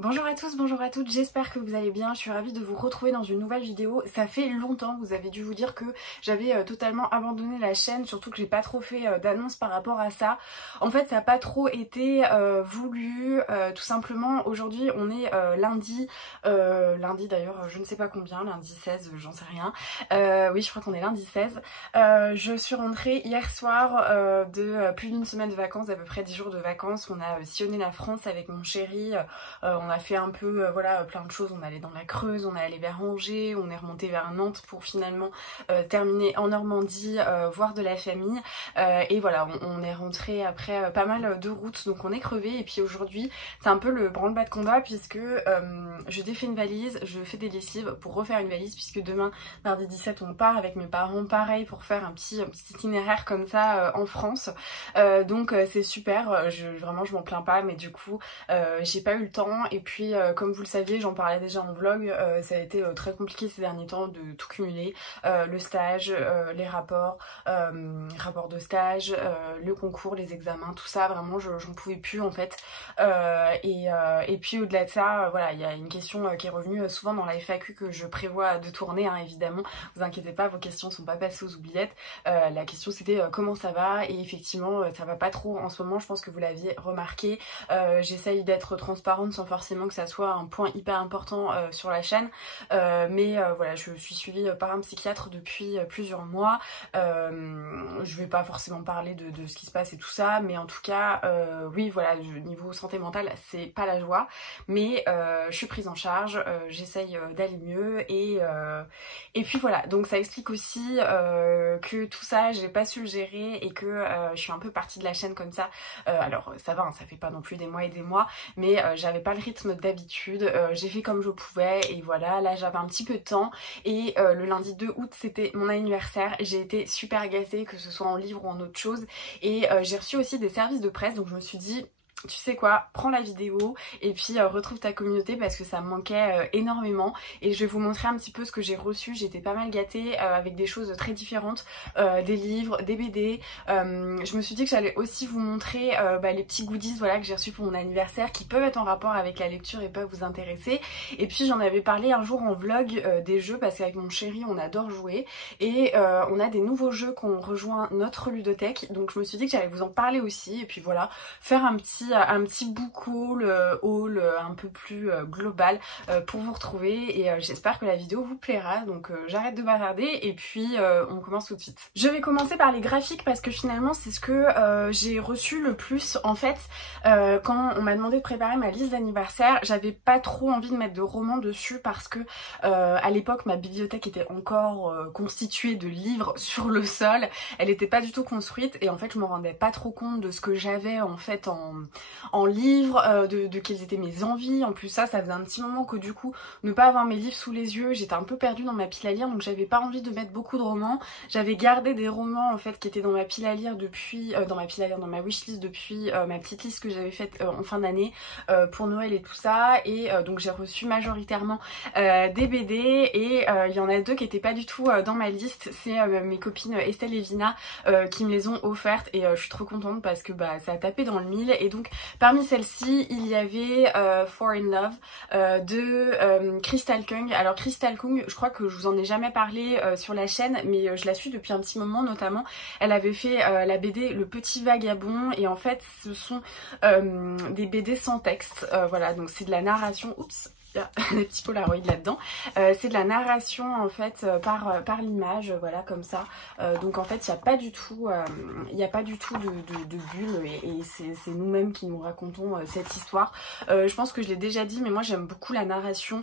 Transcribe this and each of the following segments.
Bonjour à tous, bonjour à toutes, j'espère que vous allez bien, je suis ravie de vous retrouver dans une nouvelle vidéo. Ça fait longtemps, vous avez dû vous dire que j'avais totalement abandonné la chaîne, surtout que j'ai pas trop fait d'annonces par rapport à ça. En fait ça n'a pas trop été voulu, tout simplement aujourd'hui on est lundi d'ailleurs, je ne sais pas combien, lundi 16, j'en sais rien. Oui je crois qu'on est lundi 16. Je suis rentrée hier soir de plus d'une semaine de vacances, d'à peu près 10 jours de vacances. On a sillonné la France avec mon chéri. On a fait un peu voilà, plein de choses, on est allé dans la Creuse, on est allé vers Angers, on est remonté vers Nantes pour finalement terminer en Normandie, voir de la famille, et voilà on est rentré après pas mal de routes, donc on est crevé. Et puis aujourd'hui c'est un peu le branle-bas de combat puisque je défais une valise, je fais des lessives pour refaire une valise puisque demain mardi 17 on part avec mes parents pareil pour faire un petit itinéraire comme ça en France, donc c'est super, vraiment je m'en plains pas, mais du coup j'ai pas eu le temps. Et puis comme vous le saviez, j'en parlais déjà en vlog, ça a été très compliqué ces derniers temps de tout cumuler, le stage, les rapports de stage, le concours, les examens, tout ça, vraiment j'en pouvais plus en fait. Et puis au-delà de ça, voilà, il y a une question qui est revenue souvent dans la FAQ que je prévois de tourner, hein, évidemment, vous inquiétez pas, vos questions sont pas passées aux oubliettes. La question c'était comment ça va, et effectivement ça va pas trop en ce moment, je pense que vous l'aviez remarqué. J'essaye d'être transparente sans forcément que ça soit un point hyper important sur la chaîne, mais voilà, je suis suivie par un psychiatre depuis plusieurs mois. Je vais pas forcément parler de ce qui se passe et tout ça, mais en tout cas oui voilà, niveau santé mentale c'est pas la joie, mais je suis prise en charge, j'essaye d'aller mieux, et puis voilà, donc ça explique aussi que tout ça j'ai pas su le gérer et que je suis un peu partie de la chaîne comme ça. Alors ça va, hein, ça fait pas non plus des mois et des mois, mais j'avais pas le rythme d'habitude, j'ai fait comme je pouvais, et voilà, là j'avais un petit peu de temps, et le lundi 2 août c'était mon anniversaire, j'ai été super gâtée, que ce soit en livre ou en autre chose, et j'ai reçu aussi des services de presse, donc je me suis dit tu sais quoi, prends la vidéo et puis retrouve ta communauté parce que ça me manquait énormément, et je vais vous montrer un petit peu ce que j'ai reçu. J'étais pas mal gâtée avec des choses très différentes, des livres, des BD. Je me suis dit que j'allais aussi vous montrer les petits goodies voilà, que j'ai reçus pour mon anniversaire qui peuvent être en rapport avec la lecture et peuvent vous intéresser. Et puis j'en avais parlé un jour en vlog des jeux, parce qu'avec mon chéri on adore jouer, et on a des nouveaux jeux qui ont rejoint notre ludothèque, donc je me suis dit que j'allais vous en parler aussi, et puis voilà, faire un petit book haul un peu plus global pour vous retrouver, et j'espère que la vidéo vous plaira. Donc j'arrête de bavarder et puis on commence tout de suite. Je vais commencer par les graphiques parce que finalement c'est ce que j'ai reçu le plus en fait. Quand on m'a demandé de préparer ma liste d'anniversaire, j'avais pas trop envie de mettre de romans dessus parce que à l'époque ma bibliothèque était encore constituée de livres sur le sol, elle était pas du tout construite, et en fait je me rendais pas trop compte de ce que j'avais en fait en livre, de quelles étaient mes envies. En plus ça faisait un petit moment que du coup ne pas avoir mes livres sous les yeux, j'étais un peu perdue dans ma pile à lire, donc j'avais pas envie de mettre beaucoup de romans. J'avais gardé des romans en fait qui étaient dans ma pile à lire depuis, dans ma wishlist depuis ma petite liste que j'avais faite en fin d'année pour Noël et tout ça, et donc j'ai reçu majoritairement des BD, et il y en a deux qui étaient pas du tout dans ma liste. C'est mes copines Estelle et Vina qui me les ont offertes, et je suis trop contente parce que ça a tapé dans le mille. Et donc parmi celles-ci il y avait For in Love de Crystal Kung. Alors Crystal Kung, je crois que je vous en ai jamais parlé sur la chaîne, mais je la suis depuis un petit moment. Notamment elle avait fait la BD Le Petit Vagabond, et en fait ce sont des BD sans texte, voilà, donc c'est de la narration, oups, il y a des petits polaroïds là-dedans, c'est de la narration en fait par l'image, voilà, comme ça. Donc en fait il n'y a pas du tout de bulle, et c'est nous-mêmes qui nous racontons cette histoire. Je pense que je l'ai déjà dit, mais moi j'aime beaucoup la narration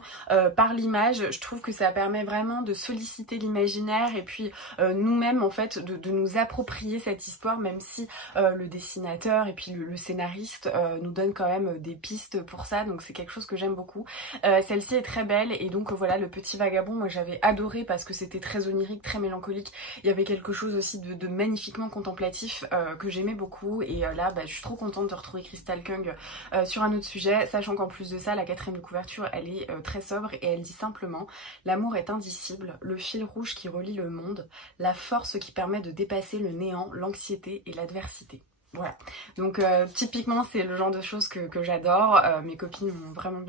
par l'image. Je trouve que ça permet vraiment de solliciter l'imaginaire, et puis nous-mêmes en fait de nous approprier cette histoire, même si le dessinateur et puis le scénariste nous donne quand même des pistes pour ça, donc c'est quelque chose que j'aime beaucoup. Celle-ci est très belle, et donc voilà, Le Petit Vagabond, moi j'avais adoré parce que c'était très onirique, très mélancolique. Il y avait quelque chose aussi de magnifiquement contemplatif que j'aimais beaucoup, et là je suis trop contente de retrouver Crystal Kung sur un autre sujet, sachant qu'en plus de ça la quatrième de couverture elle est très sobre, et elle dit simplement: l'amour est indicible, le fil rouge qui relie le monde, la force qui permet de dépasser le néant, l'anxiété et l'adversité. Voilà, donc typiquement c'est le genre de choses que j'adore. Mes copines m'ont vraiment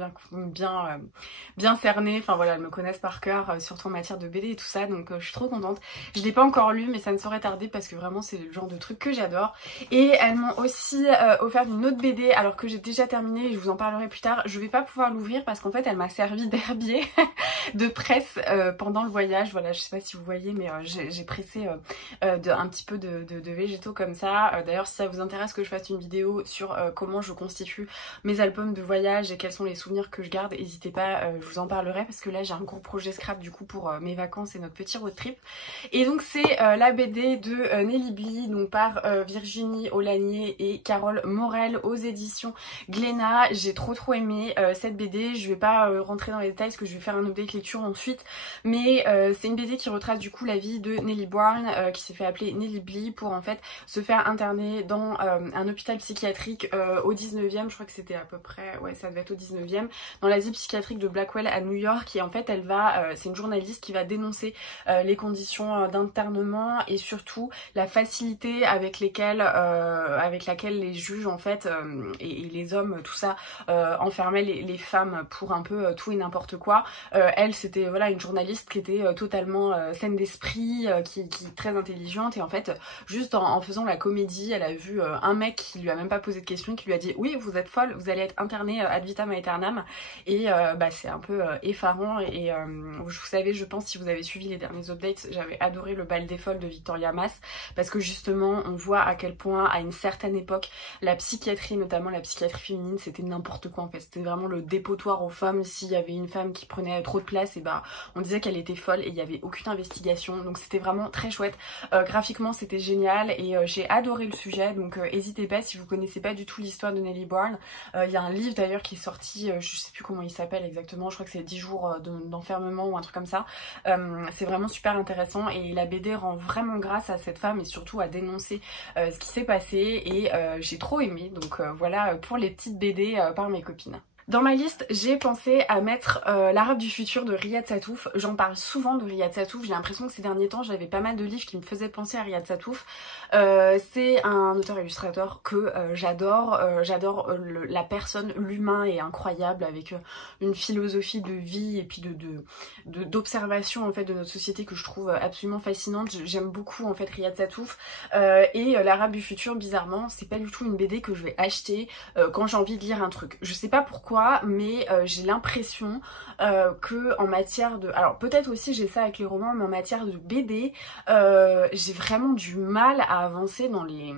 bien cerné, enfin voilà, elles me connaissent par cœur, surtout en matière de BD et tout ça, donc je suis trop contente. Je l'ai pas encore lu mais ça ne saurait tarder parce que vraiment c'est le genre de truc que j'adore. Et elles m'ont aussi offert une autre BD alors que j'ai déjà terminé et je vous en parlerai plus tard. Je vais pas pouvoir l'ouvrir parce qu'en fait elle m'a servi d'herbier de presse pendant le voyage. Voilà, je sais pas si vous voyez mais j'ai pressé un petit peu de végétaux comme ça. D'ailleurs si ça vous intéresse que je fasse une vidéo sur comment je constitue mes albums de voyage et quels sont les souvenirs que je garde, n'hésitez pas, je vous en parlerai parce que là j'ai un gros projet scrap du coup pour mes vacances et notre petit road trip. Et donc c'est la BD de Nelly Bly, donc par Virginie Aulagnier et Carole Morel aux éditions Glénat. J'ai trop aimé cette BD, je vais pas rentrer dans les détails parce que je vais faire un update lecture ensuite, mais c'est une BD qui retrace du coup la vie de Nelly Brown qui s'est fait appeler Nelly Bly pour en fait se faire interner dans un hôpital psychiatrique au 19e, je crois que c'était à peu près, ouais ça devait être au 19e, dans l'asile psychiatrique de Blackwell à New York. Et en fait elle va, c'est une journaliste qui va dénoncer les conditions d'internement et surtout la facilité avec laquelle les juges en fait et les hommes tout ça enfermaient les femmes pour un peu tout et n'importe quoi. Elle c'était voilà une journaliste qui était totalement saine d'esprit, qui est très intelligente et en fait juste en faisant la comédie elle a vu un mec qui lui a même pas posé de questions, qui lui a dit oui vous êtes folle, vous allez être internée ad vitam aeternam. Et bah, c'est un peu effarant et vous savez je pense si vous avez suivi les derniers updates, j'avais adoré le bal des folles de Victoria Mass parce que justement on voit à quel point à une certaine époque la psychiatrie, notamment la psychiatrie féminine, c'était n'importe quoi en fait, c'était vraiment le dépotoir aux femmes. S'il y avait une femme qui prenait trop de place et bah on disait qu'elle était folle et il n'y avait aucune investigation, donc c'était vraiment très chouette. Graphiquement c'était génial et j'ai adoré le sujet, donc n'hésitez pas si vous connaissez pas du tout l'histoire de Nelly Brown. Il y a un livre d'ailleurs qui est sorti, je sais plus comment il s'appelle exactement, je crois que c'est 10 jours d'enfermement ou un truc comme ça. C'est vraiment super intéressant et la BD rend vraiment grâce à cette femme et surtout à dénoncer ce qui s'est passé et j'ai trop aimé, donc voilà pour les petites BD par mes copines. Dans ma liste, j'ai pensé à mettre L'Arabe du futur de Riyad Sattouf. J'en parle souvent de Riyad Sattouf, j'ai l'impression que ces derniers temps j'avais pas mal de livres qui me faisaient penser à Riyad Sattouf. C'est un auteur-illustrateur que j'adore, j'adore la personne, l'humain est incroyable avec une philosophie de vie et puis d'observation en fait de notre société que je trouve absolument fascinante. J'aime beaucoup en fait Riyad Sattouf et L'Arabe du futur, bizarrement c'est pas du tout une BD que je vais acheter quand j'ai envie de lire un truc. Je sais pas pourquoi mais j'ai l'impression que en matière de... Alors peut-être aussi j'ai ça avec les romans, mais en matière de BD, j'ai vraiment du mal à avancer dans les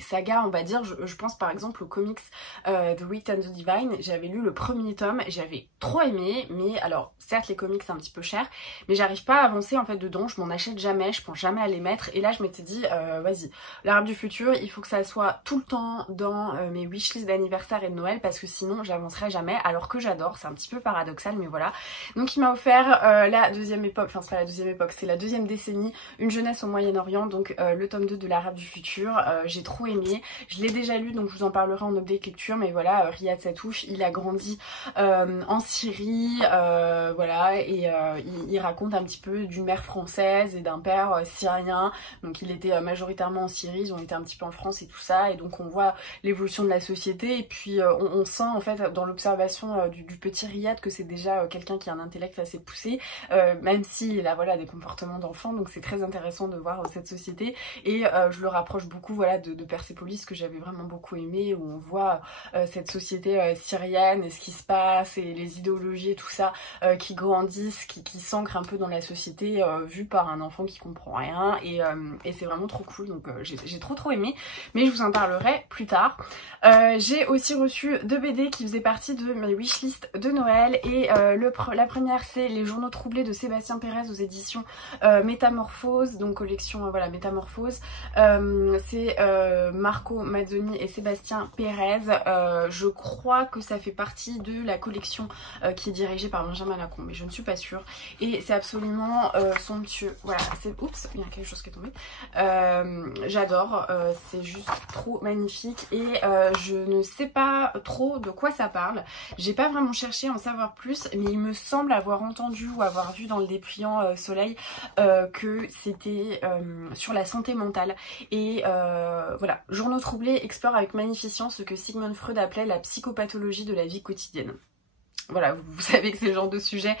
sagas, on va dire. Je pense par exemple aux comics The Wicked and the Divine. J'avais lu le premier tome, j'avais trop aimé, mais alors certes les comics c'est un petit peu cher, mais j'arrive pas à avancer en fait dedans, je m'en achète jamais, je pense jamais à les mettre, et là je m'étais dit vas-y, L'Arabe du futur, il faut que ça soit tout le temps dans mes wishlists d'anniversaire et de Noël parce que sinon j'avancerai jamais, alors que j'adore, c'est un petit peu paradoxal mais voilà. Donc il m'a offert la deuxième époque, enfin c'est pas la deuxième époque, c'est la deuxième décennie, Une jeunesse au Moyen-Orient, donc le tome 2 de L'Arabe du futur. J'ai trop aimé, je l'ai déjà lu donc je vous en parlerai en update lecture, mais voilà, Riyad Sattouf, il a grandi en Syrie, voilà, et il raconte un petit peu d'une mère française et d'un père syrien, donc il était majoritairement en Syrie, ils ont été un petit peu en France et tout ça, et donc on voit l'évolution de la société, et puis on sent en fait dans l'observation du petit Riyad que c'est déjà quelqu'un qui a un intellect assez poussé, même s'il a voilà des comportements d'enfant, donc c'est très intéressant de voir cette société, et je le rapproche beaucoup voilà de Persepolis que j'avais vraiment beaucoup aimé, où on voit cette société syrienne et ce qui se passe et les idéologies et tout ça qui grandissent, qui s'ancrent un peu dans la société vue par un enfant qui comprend rien, et c'est vraiment trop cool, donc j'ai trop aimé, mais je vous en parlerai plus tard. J'ai aussi reçu deux BD qui faisaient partie de mes wishlists de Noël, et la première c'est Les journaux troublés de Sébastien Pérez aux éditions Métamorphose, donc collection voilà Métamorphose. C'est Marco Mazzoni et Sébastien Pérez. Je crois que ça fait partie de la collection qui est dirigée par Benjamin Lacombe, mais je ne suis pas sûre, et c'est absolument somptueux. Voilà, oups, il y a quelque chose qui est tombé. J'adore, c'est juste trop magnifique, et je ne sais pas trop de quoi quoi ça parle. J'ai pas vraiment cherché à en savoir plus, mais il me semble avoir entendu ou avoir vu dans le dépliant Soleil que c'était sur la santé mentale. Et voilà, Journaux troublés explore avec magnificence ce que Sigmund Freud appelait la psychopathologie de la vie quotidienne. Voilà, vous savez que c'est le genre de sujet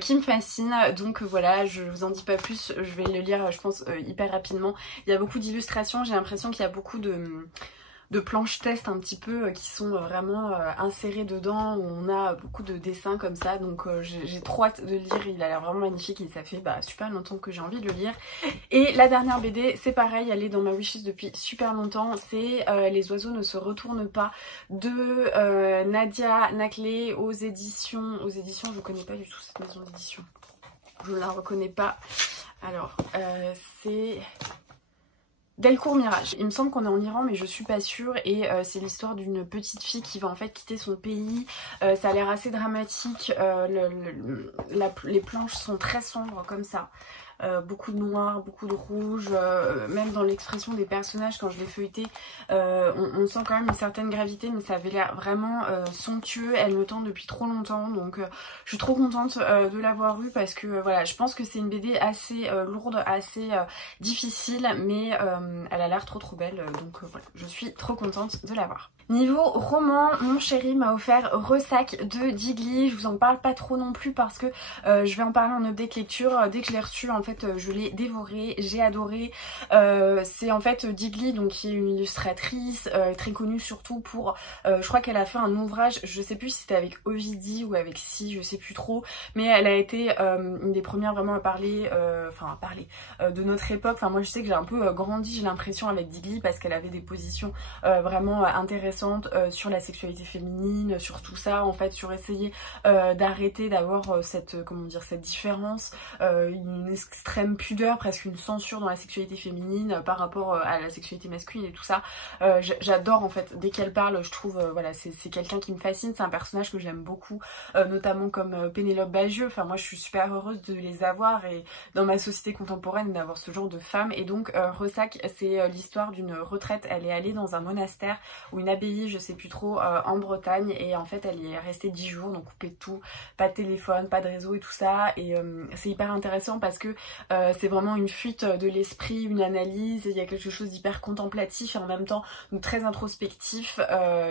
qui me fascine, donc voilà, je vous en dis pas plus, je vais le lire je pense hyper rapidement. Il y a beaucoup d'illustrations, j'ai l'impression qu'il y a beaucoup de planches test un petit peu qui sont vraiment insérées dedans, où on a beaucoup de dessins comme ça, donc j'ai trop hâte de le lire, il a l'air vraiment magnifique et ça fait super longtemps que j'ai envie de le lire. Et la dernière BD, c'est pareil, elle est dans ma wishlist depuis super longtemps, c'est Les oiseaux ne se retournent pas de Nadia Naclé aux éditions, je connais pas du tout cette maison d'édition, je la reconnais pas. Alors c'est Delcourt Mirage. Il me semble qu'on est en Iran mais je suis pas sûre, et c'est l'histoire d'une petite fille qui va en fait quitter son pays. Ça a l'air assez dramatique, les planches sont très sombres comme ça. Beaucoup de noir, beaucoup de rouge, même dans l'expression des personnages quand je l'ai feuilleté, on sent quand même une certaine gravité, mais ça avait l'air vraiment somptueux. Elle me tente depuis trop longtemps, donc je suis trop contente de l'avoir eu, parce que voilà, je pense que c'est une BD assez lourde, assez difficile, mais elle a l'air trop belle, donc voilà, je suis trop contente de l'avoir. Niveau roman, mon chéri m'a offert Ressac de Digli. Je vous en parle pas trop non plus parce que je vais en parler en update lecture. Dès que je l'ai reçu, en fait, je l'ai dévoré, j'ai adoré. C'est en fait Digli, donc qui est une illustratrice très connue surtout pour, je crois qu'elle a fait un ouvrage, je sais plus si c'était avec Ovidie ou avec Si, je sais plus trop, mais elle a été une des premières vraiment à parler, de notre époque. Enfin moi je sais que j'ai un peu grandi, j'ai l'impression, avec Digli, parce qu'elle avait des positions vraiment intéressantes sur la sexualité féminine, sur tout ça, en fait, sur essayer d'arrêter d'avoir cette, comment dire, cette différence, une extrême pudeur, presque une censure dans la sexualité féminine par rapport à la sexualité masculine et tout ça. J'adore en fait, dès qu'elle parle, je trouve, voilà, c'est quelqu'un qui me fascine, c'est un personnage que j'aime beaucoup, notamment comme Pénélope Bagieux. Enfin moi je suis super heureuse de les avoir, et dans ma société contemporaine d'avoir ce genre de femmes. Et donc Ressac, c'est l'histoire d'une retraite. Elle est allée dans un monastère ou une abbaye, je sais plus trop, en Bretagne, et en fait elle y est restée 10 jours, donc coupée de tout, pas de téléphone, pas de réseau et tout ça, et c'est hyper intéressant parce que c'est vraiment une fuite de l'esprit, une analyse, il y a quelque chose d'hyper contemplatif et en même temps donc, très introspectif.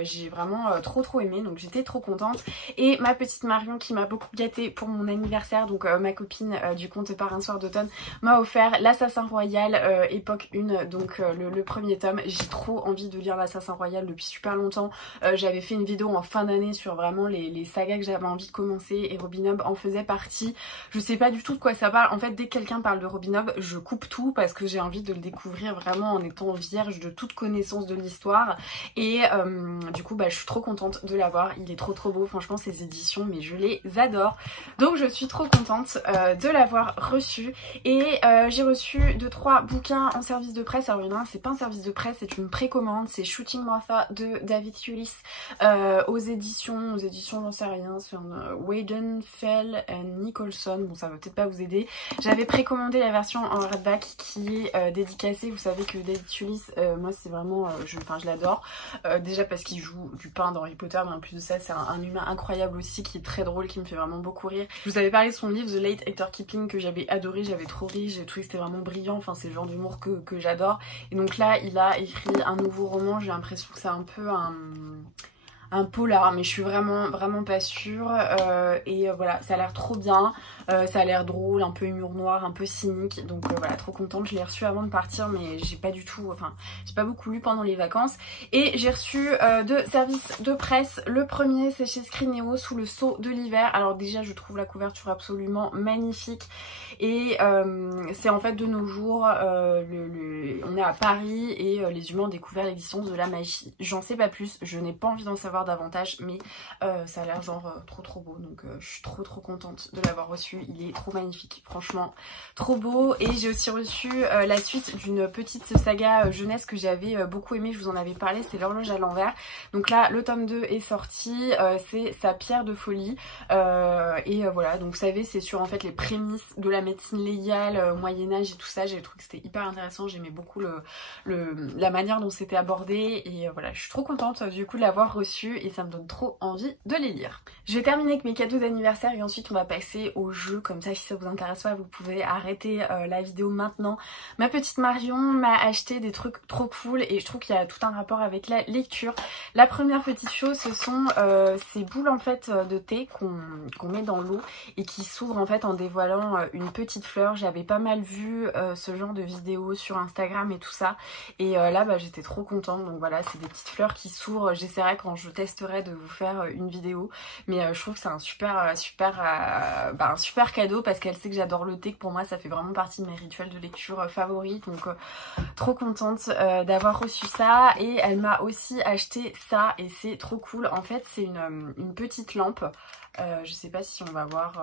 J'ai vraiment trop aimé, donc j'étais trop contente. Et ma petite Marion qui m'a beaucoup gâtée pour mon anniversaire, donc ma copine du conte par un soir d'automne m'a offert l'Assassin Royal époque 1, donc le premier tome. J'ai trop envie de lire l'Assassin Royal depuis super longtemps. J'avais fait une vidéo en fin d'année sur vraiment les sagas que j'avais envie de commencer, et Robin Hood en faisait partie. Je sais pas du tout de quoi ça parle. En fait, dès que quelqu'un parle de Robin Hood, je coupe tout parce que j'ai envie de le découvrir vraiment en étant vierge de toute connaissance de l'histoire. Et du coup, je suis trop contente de l'avoir. Il est trop beau. Franchement, ces éditions, mais je les adore. Donc, je suis trop contente de l'avoir reçu. Et j'ai reçu 2-3 bouquins en service de presse. Alors, il y en a un, c'est pas un service de presse, c'est une précommande. C'est Shooting Martha de David Hewlett aux éditions, j'en sais rien, c'est un Weidenfeld and Nicholson. Bon, ça va peut-être pas vous aider. J'avais précommandé la version en hardback qui est dédicacée. Vous savez que David Hewlett, moi c'est vraiment, je l'adore. Déjà parce qu'il joue du pain dans Harry Potter, mais en plus de ça, c'est un humain incroyable aussi, qui est très drôle, qui me fait vraiment beaucoup rire. Je vous avais parlé de son livre The Late Hector Kipling que j'avais adoré, j'avais trop ri, j'ai trouvé que c'était vraiment brillant. Enfin, c'est le genre d'humour que j'adore. Et donc là, il a écrit un nouveau roman. J'ai l'impression que c'est un peu un polar, mais je suis vraiment pas sûre. Et voilà, ça a l'air trop bien, ça a l'air drôle, un peu humour noir, un peu cynique, donc voilà, trop contente. Je l'ai reçu avant de partir, mais j'ai pas du tout, enfin j'ai pas beaucoup lu pendant les vacances. Et j'ai reçu deux services de presse. Le premier, c'est chez Scrineo, Sous le sceau de l'hiver. Alors déjà, je trouve la couverture absolument magnifique, et c'est en fait de nos jours, on est à Paris et les humains ont découvert l'existence de la magie. J'en sais pas plus, je n'ai pas envie d'en savoir davantage, mais ça a l'air genre trop beau, donc je suis trop contente de l'avoir reçu. Il est trop magnifique, franchement trop beau. Et j'ai aussi reçu la suite d'une petite saga jeunesse que j'avais beaucoup aimé, je vous en avais parlé, c'est L'horloge à l'envers. Donc là le tome 2 est sorti, c'est Sa pierre de folie, et voilà, donc vous savez, c'est sur en fait les prémices de la médecine légale au Moyen-Âge et tout ça. J'ai trouvé que c'était hyper intéressant, j'aimais beaucoup la manière dont c'était abordé, et voilà, je suis trop contente du coup de l'avoir reçu. dessus et ça me donne trop envie de les lire. Je vais terminer avec mes cadeaux d'anniversaire et ensuite on va passer au jeu, comme ça si ça vous intéresse pas vous pouvez arrêter la vidéo maintenant. Ma petite Marion m'a acheté des trucs trop cool et je trouve qu'il y a tout un rapport avec la lecture. La première petite chose, ce sont ces boules en fait de thé qu'on met dans l'eau et qui s'ouvrent en fait en dévoilant une petite fleur. J'avais pas mal vu ce genre de vidéos sur Instagram et tout ça et là bah, j'étais trop contente. Donc voilà, c'est des petites fleurs qui s'ouvrent. J'essaierai quand je testerai de vous faire une vidéo, mais je trouve que c'est un super cadeau parce qu'elle sait que j'adore le thé, que pour moi ça fait vraiment partie de mes rituels de lecture favoris. Donc trop contente d'avoir reçu ça. Et elle m'a aussi acheté ça et c'est trop cool. En fait c'est une petite lampe. Je sais pas si on va voir,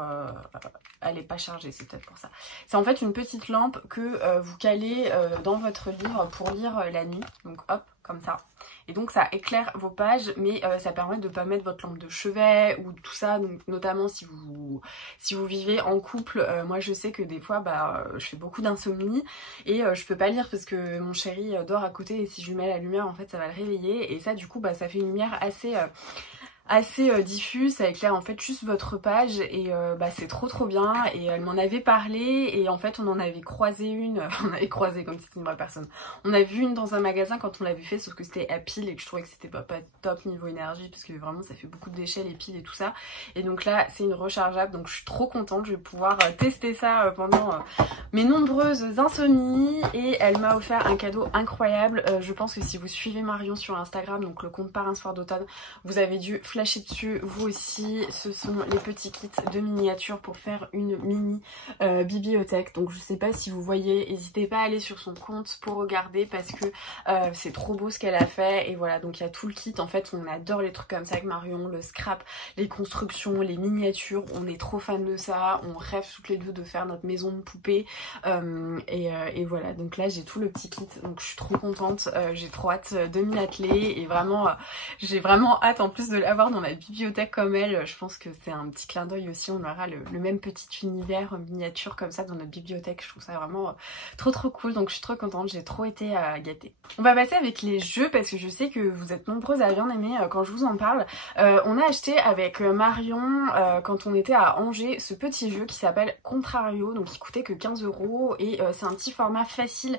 elle est pas chargée, c'est peut-être pour ça. C'est en fait une petite lampe que vous calez dans votre livre pour lire la nuit. Donc hop, comme ça. Et donc ça éclaire vos pages, mais ça permet de ne pas mettre votre lampe de chevet ou tout ça. Donc notamment si vous vivez en couple, moi je sais que des fois bah, je fais beaucoup d'insomnie et je peux pas lire parce que mon chéri dort à côté et si je lui mets la lumière en fait ça va le réveiller. Et ça du coup bah, ça fait une lumière assez diffus, ça éclaire en fait juste votre page et bah, c'est trop bien. Et elle m'en avait parlé et en fait on en avait croisé une, on avait croisé comme si c'était une vraie personne. On a vu une dans un magasin quand on l'avait fait, sauf que c'était à pile et que je trouvais que c'était pas top niveau énergie parce que vraiment ça fait beaucoup de déchets les piles et tout ça. Et donc là c'est une rechargeable, donc je suis trop contente, je vais pouvoir tester ça pendant mes nombreuses insomnies. Et elle m'a offert un cadeau incroyable. Je pense que si vous suivez Marion sur Instagram, donc le compte Par un soir d'automne, vous avez dû flasher dessus vous aussi. Ce sont les petits kits de miniatures pour faire une mini bibliothèque. Donc je sais pas si vous voyez, n'hésitez pas à aller sur son compte pour regarder parce que c'est trop beau ce qu'elle a fait. Et voilà, donc il y a tout le kit. En fait on adore les trucs comme ça avec Marion, le scrap, les constructions, les miniatures, on est trop fan de ça. On rêve toutes les deux de faire notre maison de poupée et voilà, donc là j'ai tout le petit kit, donc je suis trop contente. J'ai trop hâte de m'y atteler et vraiment j'ai vraiment hâte en plus de l'avoir dans ma bibliothèque comme elle. Je pense que c'est un petit clin d'œil aussi, on aura le même petit univers miniature comme ça dans notre bibliothèque. Je trouve ça vraiment trop cool, donc je suis trop contente, j'ai trop été gâtée. On va passer avec les jeux parce que je sais que vous êtes nombreuses à bien aimer quand je vous en parle. On a acheté avec Marion quand on était à Angers ce petit jeu qui s'appelle Contrario, donc il coûtait que 15 € et c'est un petit format facile.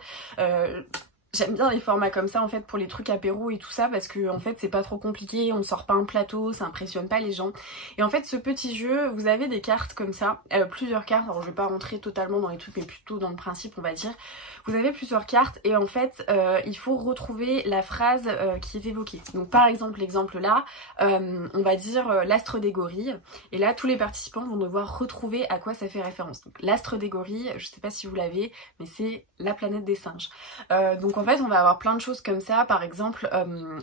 J'aime bien les formats comme ça en fait pour les trucs apéro et tout ça parce que en fait c'est pas trop compliqué, on sort pas un plateau, ça impressionne pas les gens. Et en fait ce petit jeu, vous avez des cartes comme ça, plusieurs cartes, alors je vais pas rentrer totalement dans les trucs mais plutôt dans le principe on va dire. Vous avez plusieurs cartes et en fait il faut retrouver la phrase qui est évoquée. Donc par exemple l'exemple là, on va dire l'astre des gorilles et là tous les participants vont devoir retrouver à quoi ça fait référence. Donc l'astre des gorilles, je sais pas si vous l'avez mais c'est la planète des singes. Donc en fait on va avoir plein de choses comme ça, par exemple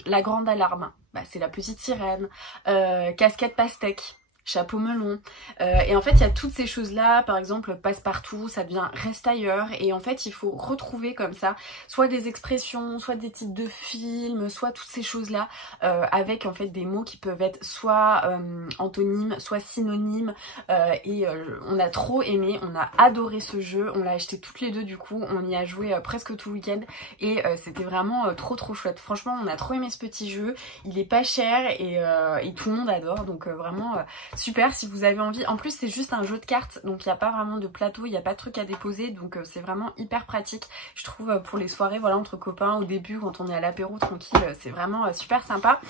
la grande alarme, bah, c'est la petite sirène, casquette pastèque, chapeau melon, et en fait il y a toutes ces choses là, par exemple passe-partout, ça devient reste ailleurs, et en fait il faut retrouver comme ça, soit des expressions, soit des titres de films, soit toutes ces choses là, avec en fait des mots qui peuvent être soit antonymes, soit synonymes, et on a trop aimé, on a adoré ce jeu, on l'a acheté toutes les deux du coup, on y a joué presque tout le week-end, et c'était vraiment trop chouette. Franchement on a trop aimé ce petit jeu, il est pas cher, et tout le monde adore, donc vraiment super si vous avez envie. En plus c'est juste un jeu de cartes, donc il n'y a pas vraiment de plateau, il n'y a pas de truc à déposer, donc c'est vraiment hyper pratique je trouve pour les soirées voilà entre copains au début quand on est à l'apéro tranquille, c'est vraiment super sympa.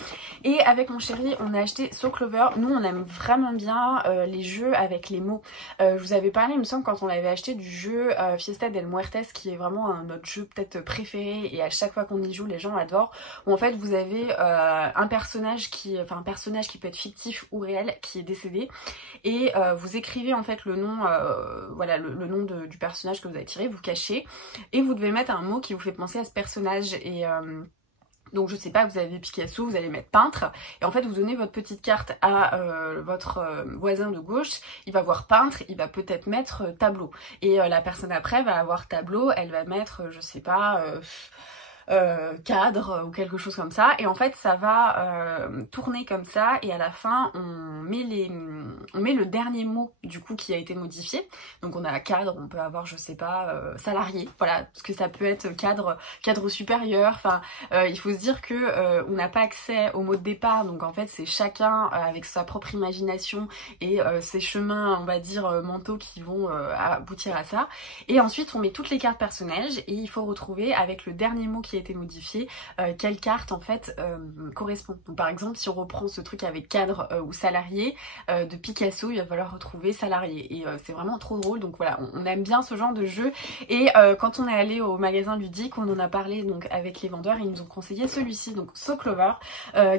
Et avec mon chéri on a acheté So Clover. Nous on aime vraiment bien les jeux avec les mots. Je vous avais parlé il me semble quand on avait acheté du jeu Fiesta del Muertes qui est vraiment notre jeu peut-être préféré et à chaque fois qu'on y joue les gens adorent, où en fait vous avez un personnage qui peut être fictif ou réel qui est décédé et vous écrivez en fait le nom, voilà le nom du personnage que vous avez tiré, vous cachez et vous devez mettre un mot qui vous fait penser à ce personnage. Et donc je sais pas, vous avez Picasso, vous allez mettre peintre et en fait vous donnez votre petite carte à votre voisin de gauche, il va voir peintre, il va peut-être mettre tableau et la personne après va avoir tableau, elle va mettre je sais pas cadre ou quelque chose comme ça, et en fait ça va tourner comme ça et à la fin on met on met le dernier mot du coup qui a été modifié. Donc on a cadre, on peut avoir je sais pas salarié, voilà, parce que ça peut être cadre supérieur. Enfin il faut se dire que on n'a pas accès au mot de départ, donc en fait c'est chacun avec sa propre imagination et ses chemins on va dire mentaux qui vont aboutir à ça. Et ensuite on met toutes les cartes personnages et il faut retrouver avec le dernier mot qui a été modifié quelle carte en fait correspond. Donc par exemple si on reprend ce truc avec cadre ou salarié de Picasso, il va falloir retrouver salarié et c'est vraiment trop drôle. Donc voilà, on aime bien ce genre de jeu et quand on est allé au magasin ludique, on en a parlé donc avec les vendeurs, ils nous ont conseillé celui-ci, donc So Clover,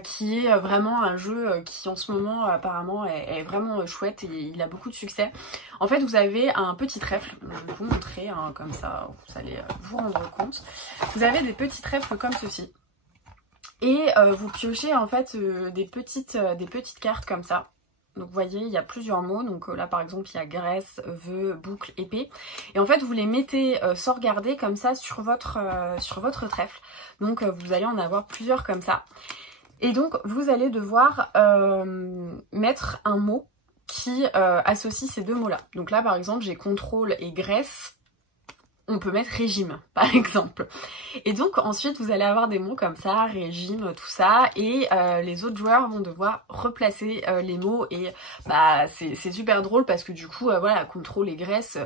qui est vraiment un jeu qui en ce moment apparemment est vraiment chouette et il a beaucoup de succès. En fait vous avez un petit trèfle, je vais vous montrer hein, comme ça vous allez vous rendre compte. Vous avez des petits trèfles comme ceci et vous piochez en fait des petites cartes comme ça. Donc vous voyez il y a plusieurs mots, donc là par exemple il y a graisse, vœux, boucle, épée. Et en fait vous les mettez sans regarder comme ça sur votre trèfle. Donc vous allez en avoir plusieurs comme ça. Et donc vous allez devoir mettre un mot qui associe ces deux mots là. Donc là par exemple j'ai contrôle et graisse. On peut mettre régime par exemple. Et donc ensuite vous allez avoir des mots comme ça, régime, tout ça, et les autres joueurs vont devoir replacer les mots et bah c'est super drôle parce que du coup voilà, contrôle et graisse,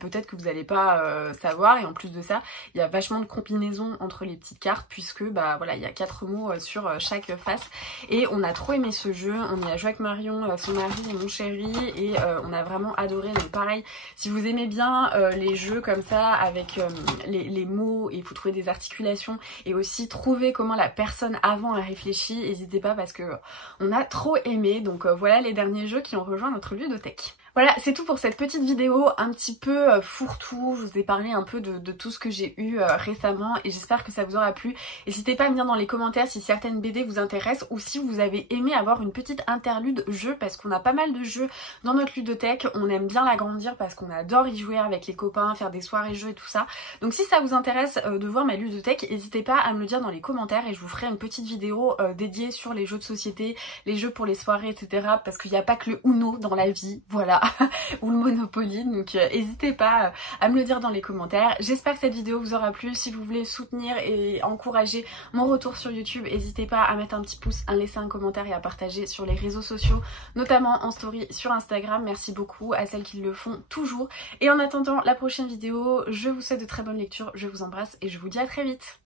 peut-être que vous n'allez pas savoir, et en plus de ça il y a vachement de combinaisons entre les petites cartes puisque bah voilà il y a 4 mots sur chaque face et on a trop aimé ce jeu, on y a joué avec Marion, son mari et mon chéri et on a vraiment adoré. Donc pareil, si vous aimez bien les jeux comme ça avec les mots et il faut trouver des articulations et aussi trouver comment la personne avant a réfléchi, n'hésitez pas parce que on a trop aimé. Donc voilà les derniers jeux qui ont rejoint notre ludothèque. Voilà, c'est tout pour cette petite vidéo un petit peu fourre-tout. Je vous ai parlé un peu de tout ce que j'ai eu récemment et j'espère que ça vous aura plu. N'hésitez pas à me dire dans les commentaires si certaines BD vous intéressent ou si vous avez aimé avoir une petite interlude jeu, parce qu'on a pas mal de jeux dans notre ludothèque. On aime bien l'agrandir parce qu'on adore y jouer avec les copains, faire des soirées jeux et tout ça. Donc si ça vous intéresse de voir ma ludothèque, n'hésitez pas à me le dire dans les commentaires et je vous ferai une petite vidéo dédiée sur les jeux de société, les jeux pour les soirées, etc. Parce qu'il n'y a pas que le Uno dans la vie, voilà. Ou le Monopoly, donc n'hésitez pas à me le dire dans les commentaires. J'espère que cette vidéo vous aura plu. Si vous voulez soutenir et encourager mon retour sur YouTube, n'hésitez pas à mettre un petit pouce, à laisser un commentaire et à partager sur les réseaux sociaux, notamment en story sur Instagram. Merci beaucoup à celles qui le font toujours. Et en attendant la prochaine vidéo, je vous souhaite de très bonnes lectures, je vous embrasse et je vous dis à très vite.